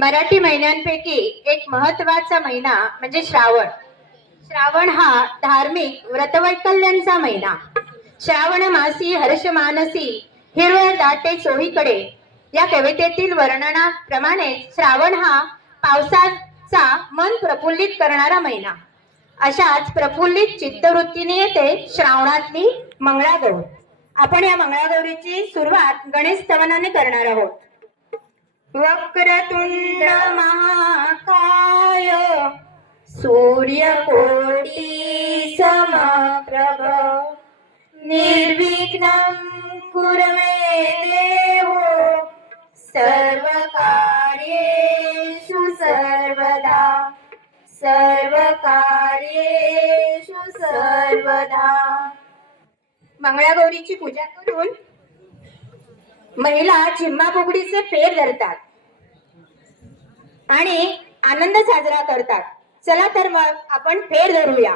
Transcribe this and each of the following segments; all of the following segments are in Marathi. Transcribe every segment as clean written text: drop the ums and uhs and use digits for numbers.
मराठी महिन्यांपैकी एक महत्त्वाचा महिना म्हणजे श्रावण. श्रावण हा धार्मिक व्रतवैकल्यांचा महिना. श्रावण मासी हर्ष मानसी हिरवळ दाटे चोहीकडे या कवितेतील वर्णनाप्रमाणे श्रावण हा पावसाचा मन प्रफुल्लित करणारा महिना. अशाच प्रफुल्लित चित्तवृत्तीने येते श्रावणातली मंगळागौर. आपण या मंगळागौरीची सुरुवात गणेश स्तवनाने करणार आहोत. वक्रतुंड महाकाय सूर्यकोटी समप्रभ निर्विघ्नं कुरु मे देव सर्वकार्येषु सर्वदा सर्वकार्येषु सर्वदा. मंगळागौरीची पूजा करून महिला झिम्मा फुगडीचे फेर धरतात आणि आनंद साजरा करतात. चला तर मग आपण फेर धरूया.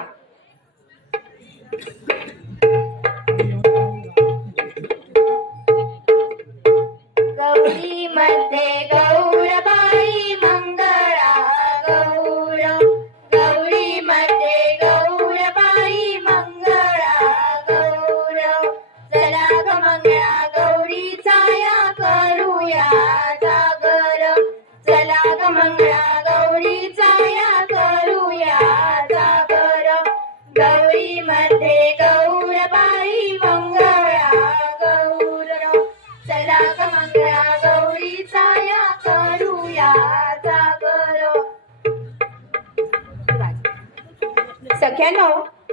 गौरी मध्ये गौरबाई मंगळा गौर. गौरी मध्ये गौरबाई मंगळा गौर. चला ग मंगळा गौरीचा या करूया जागर. चला ग मंगळा गौरीचा या करूया जागर. गौरी मध्ये गौरबाई मंगळा गौर. चला ग मंगळा गौरीचा या करूया जागर. सख्यानो,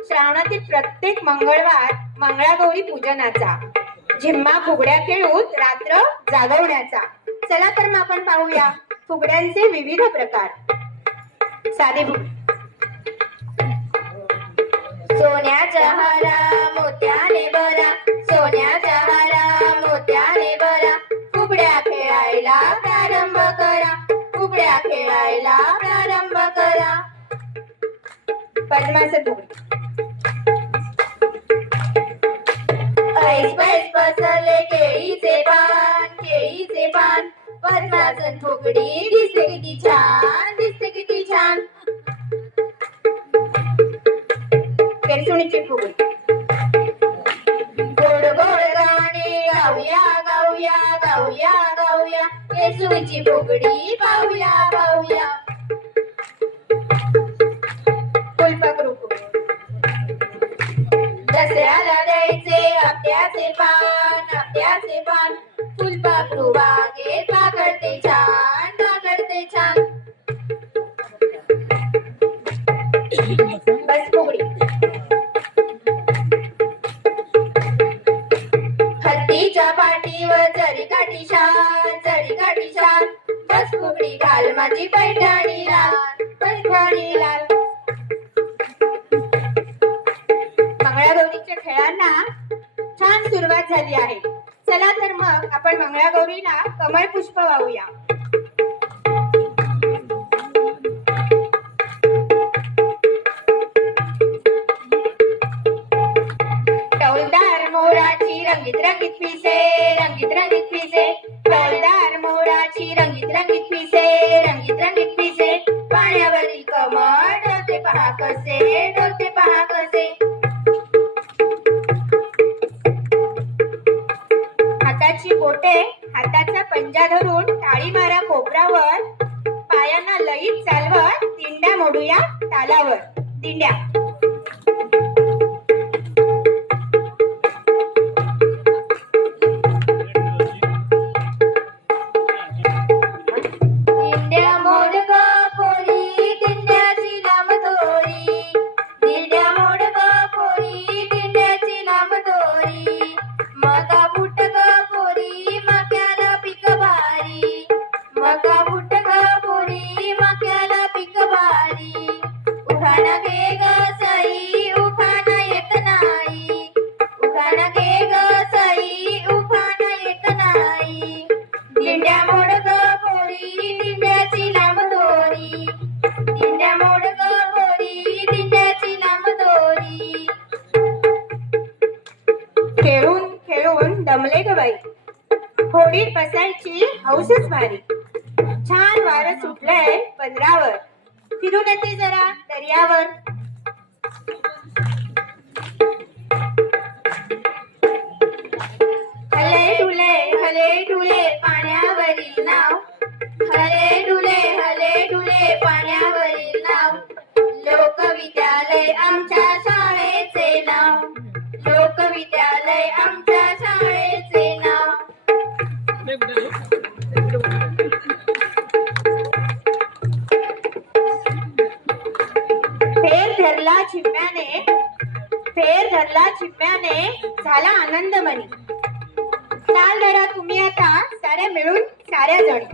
श्रावणातील प्रत्येक मंगळवार मंगळागौरी पूजनाचा, झिम्मा फुगड्या खेळून रात्र जागवण्याचा. चला तर मग आपण पाहूया फुगड्यांचे विविध प्रकार. साधी सोन्याचा हारा मोत्याने भरा. सोन्याचा हारा मोत्याने भरा. फुगड्या खेळायला प्रारंभ करा. फुगड्या खेळायला प्रारंभ करा. पद्मासन फुगडी. ऐस पैस पसरले केळीचे पान. केळीचे पान. पद्मासन फुगडी दिसते किती छान. दिसते किती छान. पेरसुणीची फुगडी. गोड गोड गाणे गाऊया गाऊया गाऊया गाऊया. पेरसुणीची फुगडी पाहूया पाहूया. फुलपाखरू फुगडी. दसऱ्याला द्यायचे आपट्याचे पान. आपट्याचे पान. फुलपाखरू बागेत पाकडते छान. पाकडते छान. बस फुगडी. हत्तीच्या पाठीवर जरी काठी शान. जरी काठी शान. बस फुगडी घाल माझी पैठणी लाल. पैठणी लाल. मंगळागौरीच्या खेळांना छान सुरुवात झाली आहे. चला तर मग आपण मंगळागौरीला कमळ पुष्प वाहूया. टौलदार मोराची रंगीत रंगीत पिसे. रंगीत रंगीत पिसे. टौलदार मोराची रंगीत रंगीत पिसे. रंगीत रंगीत पिसे. पाण्यावरील कमळ डोलते पहा कसे. डोलते पहा कसे. हाताची बोटे हाताचा पंजा धरून टाळी मारा कोपरावर. पायांना लईत चालवत दिंड्या मोडूया तालावर. दिंड्या. दिंड्या मोड ग पोरी दिंड्याची लांब दोरी. दिंड्या मोड ग पोरी दिंड्याची लांब दोरी. मका फुट ग पोरी मक्याला पीक भारी. मका फुट ग पोरी मक्याला पीक भारी. उधाण घे ग होडीत बसायची हौसच भारी. छान वारं सुटलंय पदरावर, फिरून येते जरा दर्यावर. हले डुले पाण्यावरील नाव, हले डुले पाण्यावरील नाव. लोकविद्यालय आमच्या शाळेचे नाव, लोकविद्यालय आमच्या शाळेचे नाव. फेर धरला झिम्म्याने झाला आनंद मनी. ताल धरा तुम्ही आता साऱ्या मिळून साऱ्या जणी.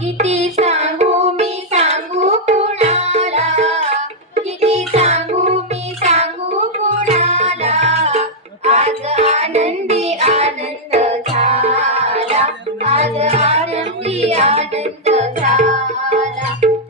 किती सांगू मी सांगू कुणाला, किती सांगू मी सांगू कुणाला. आज आनंदी आनंद झाला, आज आनंदी आनंद झाला.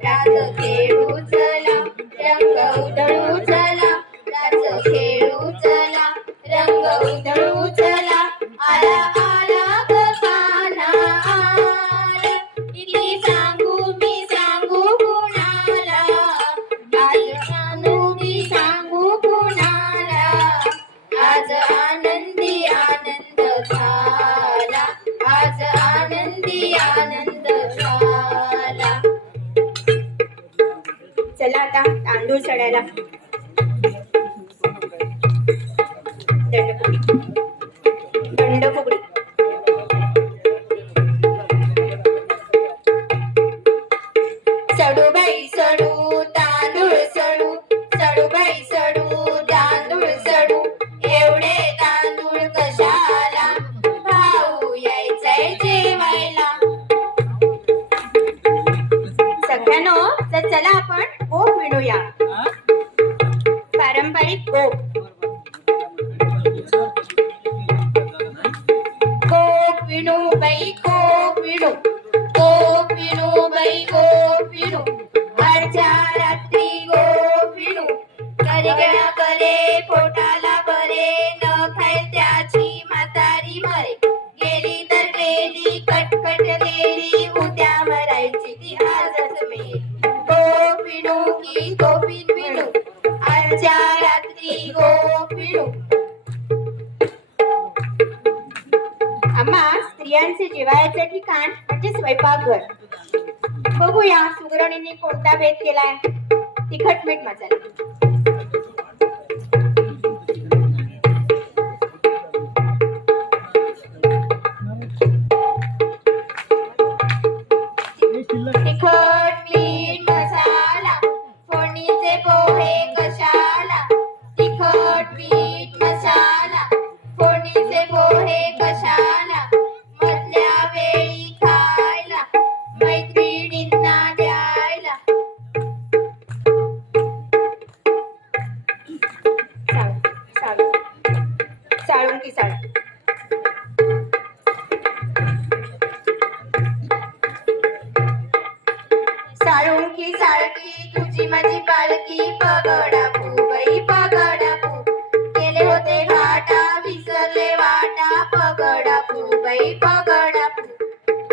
राज खेळू चला, रंग उधळू चला, राज खेळू चला, रंग उधळू चला. आला आला ग कान्हा आला, किती सांगू मी सांगू कुणाला. आज आनंदी सांगू कुणाला, आज आनंदी आनंद झाला, आज आनंदी आनंद झाला. चला आता तांदूळ चढायला. दंडफुगडी. सडू बाई सडू तांदूळ सडू, सडू बाई सडू तांदूळ सडू. एवढे तांदूळ कशाला, भाऊ यायचंय जेवायला. सगळ्यांनो तर चला आपण गोप विणूया. पारंपरिक गोप. गोप विणू बाई गोप विणू, गोप विणू बाई गोप विणू. अर्ध्या रात्री गोप विणू, करिगळा करे पोटाला बरे. न खाय त्याची म्हातारी मरे, गेली तर गेली कटकट गेली. उद्या मरायची ती आजच मेली. गोप विणू की गोपीन विणू, अर्ध्या रात्री गोप विणू. आम्हा स्त्रियांचे जिव्हाळ्याचे ठिकाण म्हणजे स्वयंपाकघर. बघूया सुगरणींनी कोणता भेद केलाय. तिखट मीठ मसाला. तिखट मीठ मसाला, फोडणीचे पोहे कशाला. तिखट मीठ मसाला, फोडणीचे पोहे कशाला. मधल्या वेळी खायला, मैत्रिणींना द्यायला. साळून की साळ. साळुंकी साळकी तुझी माझी पालकी. पगडा बाई पगडा फू, गेले होते घाटा विसरले वाटा. पगडा बाई पगडा फू,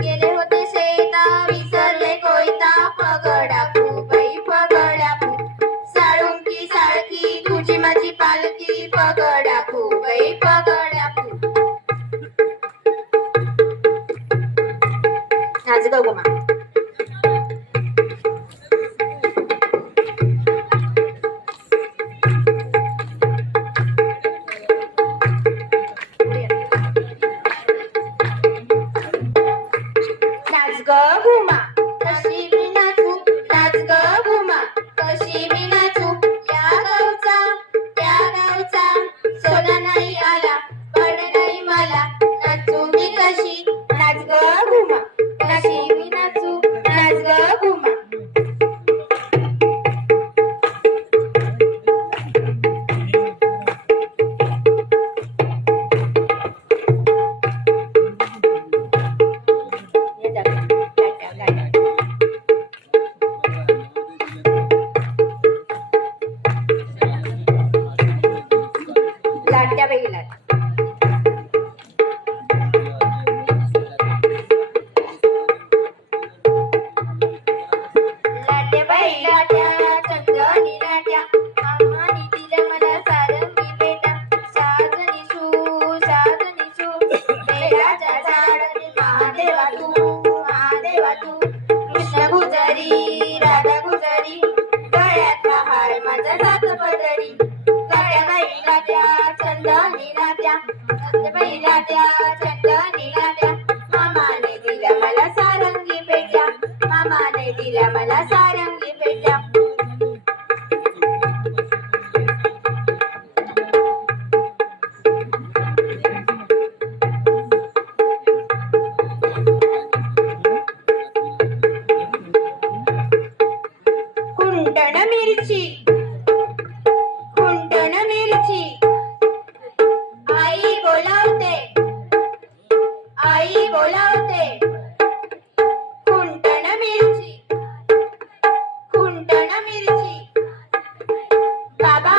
गेले होते शेता विसरले कोयता. पगडा बाई पगडा फू, साळुंकी साळकी तुझी माझी पालकी. पगडा बाई पगडा फू. नाच ग गोमा. नाच ग घुमा कशी मी नाचू, नाच ग घुमा कशी मी नाचू. या गावचा त्या गावचा सोना नाही आला, पण नाही मला. नाचू मी कशी, नाच ग घुमा कशी मी नाचू, नाच ग घुमा. बोलावते खुंटण मिरची खुंटण मिरची बाबा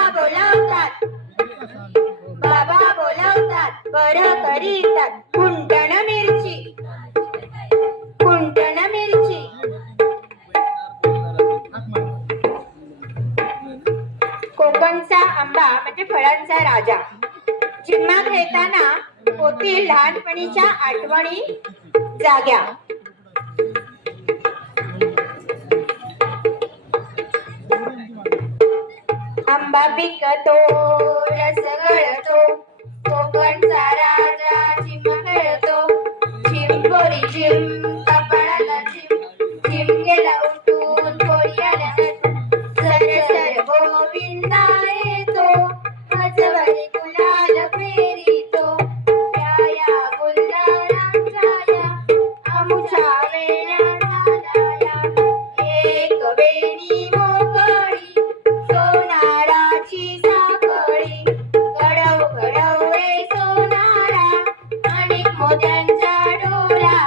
बोलावतात बरं करीतात खुंटण मिरची खुंटण मिरची कोकणचा आंबा म्हणजे फळांचा राजा चिम्मा खेळताना होतील लहानपणीच्या आठवणी जाग्या आंबा पिकतो रस गळतो कोकणचा राजा चिम्मा खेळतो चिम पोरी चिम कपाळाला चिम चिम गेला उठून पोरी आल्या सर सर गोविंदा येतो वाजवणी गुलाल फेरितो या गुल्हारांच्या या आमुच्या वेण्या झाल्या एक वेणी मोकळी सोनाराची साखळी घडव घडव रे सोनारा आणि मोत्यांचा डोला